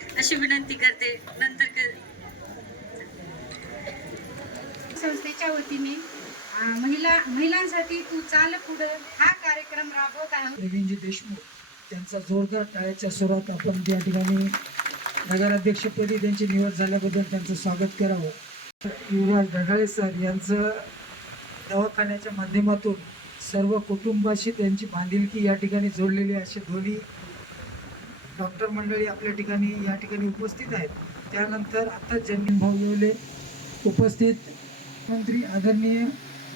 अशी विनंती करते. नंतर क- संस्थेच्या वतीने महिला महिलांसाठी तू चाल पुढं. हा कार्यक्रम राबवत आहोत. प्रवीणजी देशमुख त्यांचा जोरदार टाळ्याच्या सुरात आपण त्या ठिकाणी नगराध्यक्षपदी त्यांची निवड झाल्याबद्दल त्यांचं स्वागत करावं. युवराज ढगाळे सर यांचं दवाखान्याच्या माध्यमातून सर्व कुटुंबाशी त्यांची बांधिलकी या ठिकाणी जोडलेली असे दोन्ही डॉक्टर मंडळी आपल्या ठिकाणी या ठिकाणी उपस्थित आहेत. त्यानंतर आत्ताच जमीन भाऊ येवले उपस्थित मंत्री आदरणीय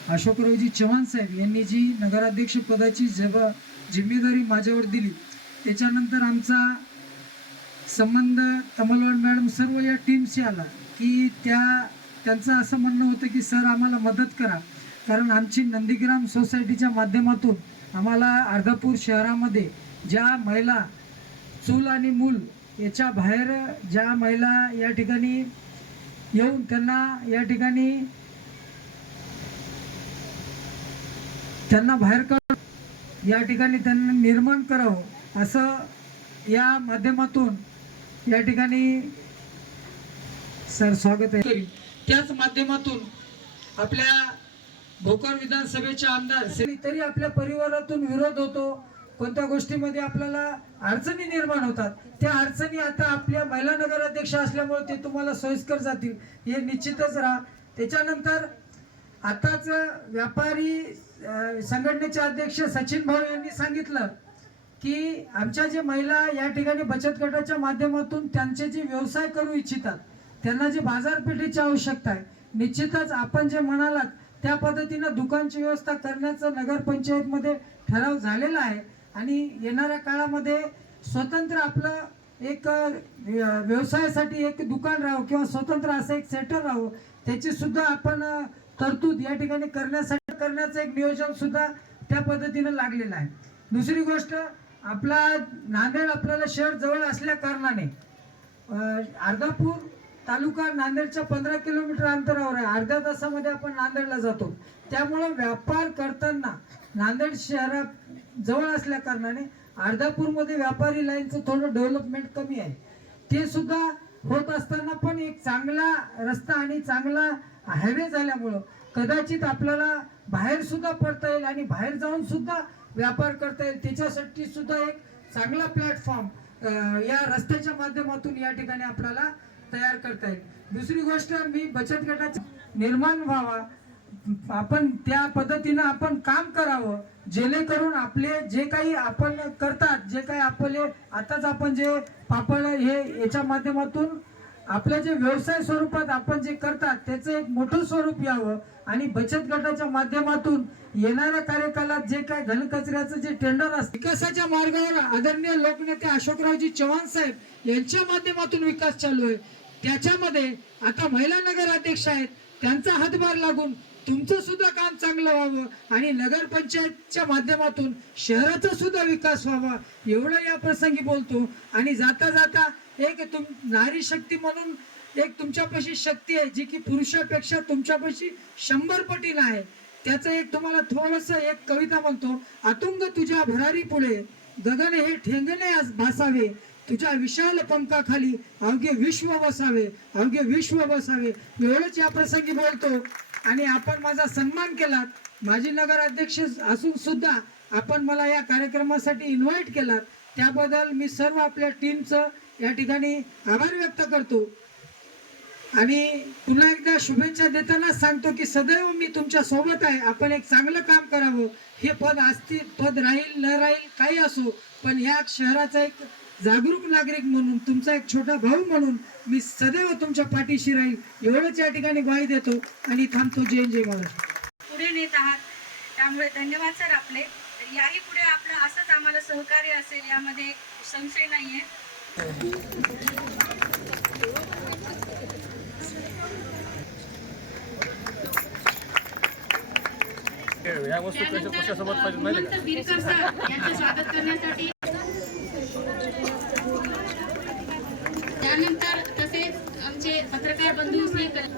अशोकरावजी चव्हाण साहेब यांनी जी नगराध्यक्ष पदाची जबा जिम्मेदारी माझ्यावर दिली त्याच्यानंतर आमचा संबंध कमलवाड मॅडम सर्व या टीमशी आला की त्या त्यांचं असं म्हणणं होतं की सर आम्हाला मदत करा. कारण आमची नंदीग्राम सोसायटीच्या माध्यमातून आम्हाला अर्धापूर शहरामध्ये ज्या महिला चूल आणि मूल याच्या बाहेर ज्या महिला या ठिकाणी येऊन त्यांना या ठिकाणी त्यांना बाहेर काढ या ठिकाणी त्यांना निर्माण करावं असं या माध्यमातून या ठिकाणी सर स्वागत आहे. त्याच माध्यमातून आपल्या भोकर विधानसभेचे आमदार तरी आपल्या परिवारातून विरोध होतो. कोणत्या गोष्टीमध्ये आपल्याला अडचणी निर्माण होतात त्या अडचणी आता आपल्या महिला नगराध्यक्ष असल्यामुळे ते तुम्हाला सोयीस्कर जातील हे निश्चितच राहा. त्याच्यानंतर आताच व्यापारी संघटनेचे अध्यक्ष सचिन भाऊ यांनी सांगितलं की आमच्या जे महिला या ठिकाणी बचत गटाच्या माध्यमातून त्यांचे जे व्यवसाय करू इच्छितात त्यांना जी बाजारपेठेची आवश्यकता आहे निश्चितच आपण जे म्हणालात त्या पद्धतीनं दुकानची व्यवस्था करण्याचं नगरपंचायतमध्ये ठराव झालेला आहे. आणि येणाऱ्या काळामध्ये स्वतंत्र आपलं एक व्यवसायासाठी एक दुकान राहावं किंवा स्वतंत्र असं एक सेटर राहावं त्याची सुद्धा आपण तरतूद या ठिकाणी करण्यासाठी करण्याचं एक नियोजन सुद्धा त्या पद्धतीनं लागलेलं आहे. दुसरी गोष्ट आपला नांदेड आपल्याला शहर जवळ असल्या कारणाने अर्धापूर तालुका नांदेडच्या पंधरा किलोमीटर अंतरावर आहे. अर्ध्या तासामध्ये आपण नांदेडला जातो. त्यामुळं व्यापार करताना नांदेड शहरात जवळ असल्या कारणाने अर्धापूरमध्ये व्यापारी लाईनचं थोडं डेव्हलपमेंट कमी आहे. ते सुद्धा होत असताना पण एक चांगला रस्ता आणि चांगला हायवे झाल्यामुळं कदाचित आपल्याला बाहेर सुद्धा पडता येईल आणि बाहेर जाऊन सुद्धा व्यापार करता येईल. त्याच्यासाठी सुद्धा एक चांगला प्लॅटफॉर्म या रस्त्याच्या माध्यमातून या ठिकाणी आपल्याला तयार करता येईल. दुसरी गोष्ट मी बचत गटाचा निर्माण व्हावा आपण त्या पद्धतीनं आपण काम करावं जेणेकरून आपले जे काही आपण करतात जे काही आपले आताच आपण जे पापड हे याच्या माध्यमातून आपल्या जे व्यवसाय स्वरूपात आपण जे करतात त्याचं एक मोठं स्वरूप यावं आणि बचत गटाच्या माध्यमातून येणाऱ्या कार्यकालात जे काय घनकचऱ्याचं जे टेंडर असतं विकासाच्या मार्गावर आदरणीय लोकनेते अशोकरावजी चव्हाण साहेब यांच्या माध्यमातून विकास चालू आहे. त्याच्यामध्ये आता महिला नगर अध्यक्ष आहेत त्यांचा हातभार लागून तुमचं सुद्धा काम चांगलं व्हावं आणि नगरपंचायतच्या माध्यमातून शहराचा सुद्धा विकास व्हावा एवढं या प्रसंगी बोलतो. आणि जाता जाता एक तुम नारी शक्ती म्हणून एक तुमच्यापाशी शक्ती आहे जी की पुरुषापेक्षा तुमच्यापाशी शंभर पटीन आहे. त्याचं एक तुम्हाला थोडस एक कविता म्हणतो अतुंग तुझ्या भरारी पुढे गगन हे ठेंगणे भासावे. तुझ्या विशाल पंखाखाली अवघे विश्व बसावे अवघे विश्व बसावे एवढंच या प्रसंगी बोलतो. आणि आपण माझा सन्मान केलात. माजी नगराध्यक्ष असून सुद्धा आपण मला या कार्यक्रमासाठी इन्व्हाइट केलात. त्याबद्दल मी सर्व आपल्या टीमचं या ठिकाणी आभार व्यक्त करतो. आणि पुन्हा एकदा शुभेच्छा देतानाच सांगतो की सदैव मी तुमच्यासोबत आहे. आपण एक चांगलं काम करावं. हे पद असतील पद राहील न राहील काही असो पण ह्या शहराचा एक जागरूक नागरिक म्हणून तुमचा एक छोटा भाऊ म्हणून मी सदैव तुमच्या पाठीशी राहील. एवढंच या ठिकाणी ग्वाही देतो आणि थांबतो. जय जय महाराज. पुढे नेत आहात. त्यामुळे धन्यवाद सर आपले. याही पुढे आपलं असंच आम्हाला सहकार्य असेल यामध्ये संशय नाहीये. या वस्तू कशा कशासोबत पाहिजे बिरकर सर यांचं स्वागत करण्यासाठी त्यानंतर तसेच आमचे पत्रकार बंधू श्री क-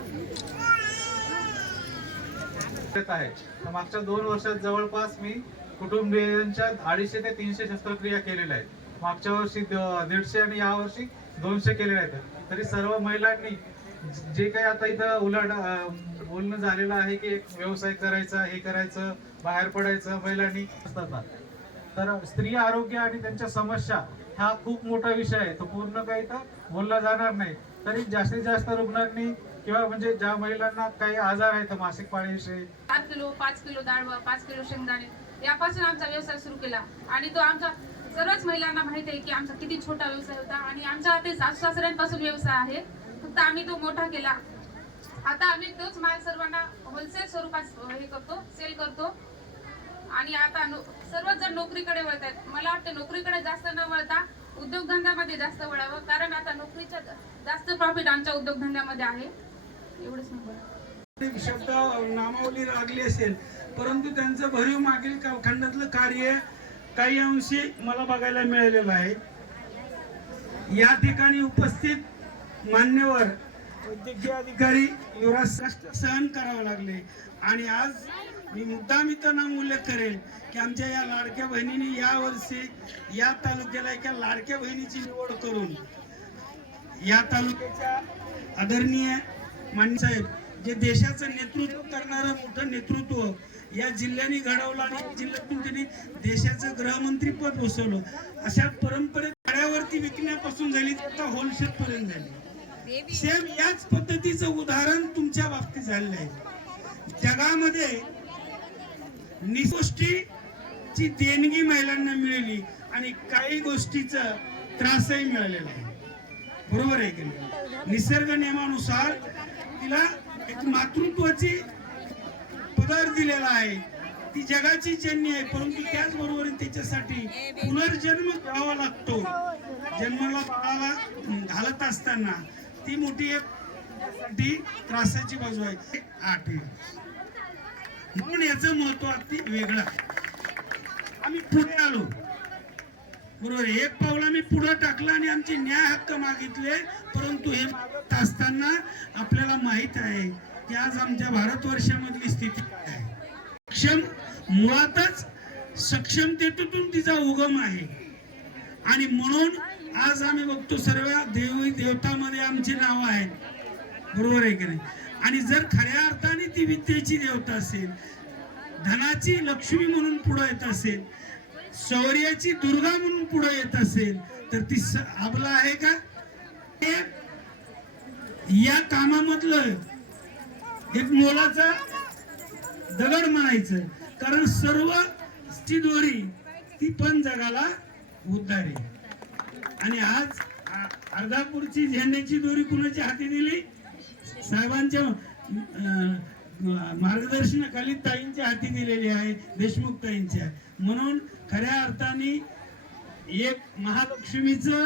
देत आहे. मागच्या दोन वर्षात जवळपास मी कुटुंबियांच्या अडीचशे ते तीनशे शस्त्रक्रिया केलेल्या आहेत. मागच्या वर्षी दीडशे आणि या वर्षी दोनशे केलेले आहेत. तरी सर्व महिलांनी जे काही आता इथं उलट बोलणं झालेलं आहे की एक व्यवसाय करायचा हे करायचं बाहेर पडायचं महिलांनी असतात तर स्त्री आरोग्य आणि त्यांच्या समस्या हा खूप मोठा विषय आहे. तो पूर्ण काही तर बोलला जाणार नाही. तरी जास्तीत जास्त रुग्णांनी किंवा म्हणजे ज्या महिलांना काही आजार आहेत मासिक पाळीविषयी. सात किलो पाच किलो डाळ पाच किलो शेंगदाणे यापासून आमचा व्यवसाय सुरू केला. आणि तो आमचा सर्वच महिलांना माहीत आहे की आमचा किती छोटा व्यवसाय होता. आणि आमच्या ते सासू सासऱ्यांपासून व्यवसाय आहे. फक्त आम्ही तो मोठा केला. आता आम्ही तोच माल सर्वांना होलसेल स्वरूपात हे करतो सेल करतो. आणि आता नो- सर्वच जण नोकरीकडे वळत आहेत मला वाटतं नोकरीकडे जास्त न वळता उद्योगधंद्यामध्ये जास्त वळावं. कारण आता नोकरीच्या जास्त प्रॉफिट आमच्या उद्योगधंद्यामध्ये आहे. शब्द नामावली लागली असेल परंतु त्यांचं भरीव मागील कालखंडातलं कार्य काही अंशी मला बघायला मिळालेलं आहे. या ठिकाणी उपस्थित मान्यवर वैद्यकीय अधिकारी युवराज सहन करावे लागले. आणि आज मी मुद्दाम इथं नाम उल्लेख करेल की आमच्या या लाडक्या बहिणीने या वर्षी या तालुक्याला एका लाडक्या बहिणीची निवड करून या तालुक्याच्या आदरणीय मान्य साहेब जे देशाचं नेतृत्व करणारं मोठं नेतृत्व या जिल्ह्याने घडवलं आणि जिल्ह्यातून त्यांनी देशाचं गृहमंत्री पद बसवलं अशा परंपरेत गाड्यावरती विकण्यापासून झाली तर आता होलसेल पर्यंत झाली. सेम याच पद्धतीचं उदाहरण तुमच्या बाबतीत झालेलं आहे. जगामध्ये निगोष्टीची देणगी महिलांना मिळाली आणि काही गोष्टीचा त्रासही मिळालेला आहे. बरोबर आहे की नाही? निसर्ग नियमानुसार तिला एक मातृत्वाची पदार दिलेला आहे. ती जगाची जननी आहे परंतु त्याचबरोबर त्याच्यासाठी पुनर्जन्म घ्यावा लागतो. जन्माला बाळाला घालत असताना ती मोठी एक त्रासाची बाजू आहे. आठ म्हणून याचं महत्त्व अगदी वेगळं आम्ही पुढे आलो. बरोबर एक पाऊल आम्ही पुढे टाकलं आणि आमचे न्याय हक्क मागितले परंतु हे असताना आपल्याला माहीत आहे की आज आमच्या भारतवर्षामधली स्थिती आहे. सक्षम मुळातच सक्षमतेतून तिचा उगम आहे. आणि म्हणून आज आम्ही बघतो सर्व देवी देवतामध्ये आमची नावं आहेत. बरोबर आहे की नाही? आणि जर खऱ्या अर्थाने ती विद्येची देवता असेल धनाची लक्ष्मी म्हणून पुढे येत असेल शौर्याची दुर्गा म्हणून पुढे येत असेल तर ती स- आहे का? या कामामधलं एक मोलाचा दगड म्हणायचं. कारण सर्व ती दोरी ती पण जगाला उद्धारे. आणि आज अर्धापूरची झेंड्याची दोरी कुणाच्या हाती दिली? साहेबांच्या अं, मार्गदर्शनाखाली ताईंच्या हाती दिलेली आहे देशमुख ताईंच्या. म्हणून खऱ्या अर्थाने एक महालक्ष्मीचं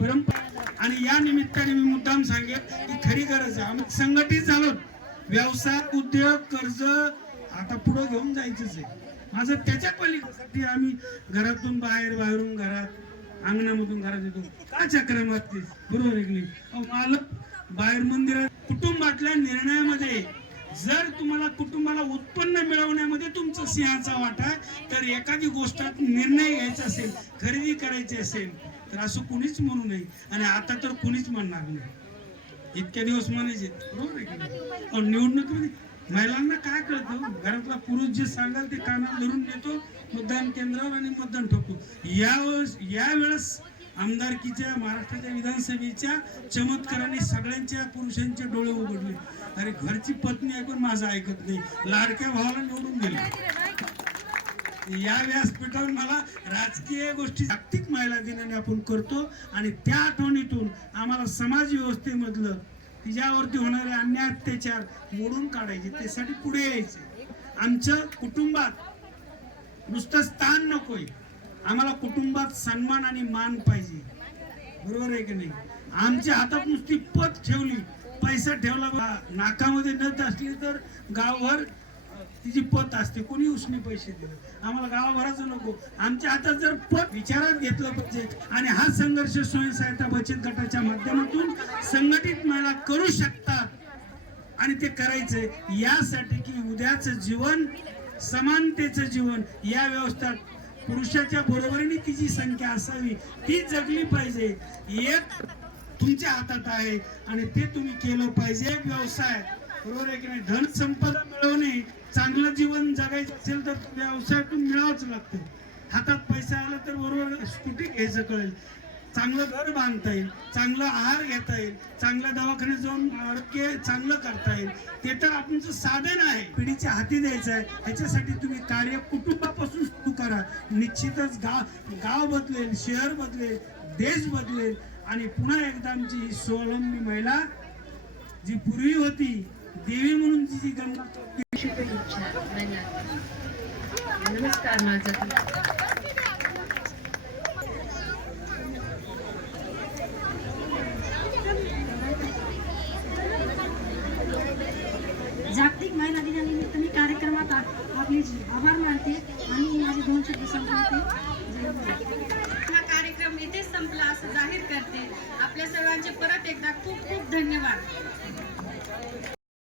परंपरा आणि या निमित्ताने मी मुद्दाम सांगेल की खरी गरज आहे. आम्ही संघटित झालो. व्यवसाय उद्योग कर्ज आता पुढे घेऊन जायचंच आहे. माझं त्याच्या पलीकडे आम्ही घरातून बाहेर बाहेरून घरात अंगणामधून घरात येतो. का चक्र मारते बरोबर आहे की नाही? मालक बाहेर मंदिरात कुटुंबातल्या निर्णयामध्ये जर तुम्हाला कुटुंबाला उत्पन्न मिळवण्यामध्ये तुमचा सिंहाचा वाटा आहे तर एखादी गोष्टात निर्णय घ्यायचा असेल खरेदी करायची असेल तर असं कुणीच म्हणू नये. आणि आता तर कुणीच म्हणणार नाही. इतक्या दिवस म्हणायचे बरोबर आहे नाही? निवडणुकीमध्ये महिलांना काय कळतं? घरातला पुरुष जे सांगाल ते कानात धरून नेतो मतदान केंद्रावर आणि मतदान ठोकतो. यावेळेस यावेळेस आमदारकीच्या महाराष्ट्राच्या विधानसभेच्या चमत्काराने सगळ्यांच्या पुरुषांचे डोळे उघडले. अरे घरची पत्नी ऐकून माझं ऐकत नाही. लाडक्या भावाला निवडून गेले या व्यासपीठावर मला राजकीय गोष्टी जागतिक माहिला दिल्याने आपण करतो आणि त्या आठवणीतून आम्हाला समाज व्यवस्थेमधलं तिच्यावरती होणारे अन्याय अत्याचार मोडून काढायचे. त्यासाठी पुढे यायचे. आमच्या कुटुंबात नुसतं स्थान नकोय. आम्हाला कुटुंबात सन्मान आणि मान पाहिजे. बरोबर आहे की नाही? आमच्या हातात नुसती पत ठेवली पैसा ठेवला नाकामध्ये नथ असली तर गावभर तिची पत असते. कोणी उसने पैसे दिले? आम्हाला गावाभराच नको. आमच्या हातात जर पत विचारात घेतलं पाहिजे आणि हा संघर्ष स्वयंसहायता बचत गटाच्या माध्यमातून संघटित महिला करू शकतात आणि ते करायचंय यासाठी की उद्याचं जीवन समानतेचं जीवन या व्यवस्थेत पुरुषाच्या बरोबरीने तिची संख्या असावी ती जगली पाहिजे. एक तुमच्या हातात आहे आणि ते तुम्ही केलं पाहिजे व्यवसाय. बरोबर आहे की नाही? धन संपदा मिळवणे चांगलं जीवन जगायचं असेल तर व्यवसायातून मिळावंच लागतं. हातात पैसा आला तर बरोबर स्कूटी घ्यायचं कळेल. चांगलं घर बांधता येईल चांगला आहार घेता येईल चांगल्या दवाखान्यात जाऊन आरोग्य चांगलं करता येईल. ते तर आपणचं साधन आहे पिढीच्या हाती द्यायचं आहे ह्याच्यासाठी तुम्ही कार्य कुटुंबापासून सुरू करा. निश्चितच गाव गाव बदलेल शहर बदलेल देश बदलेल. आणि पुन्हा एकदा आमची ही स्वावलंबी महिला जी पूर्वी होती देवी म्हणून जी जी नमस्कार माझा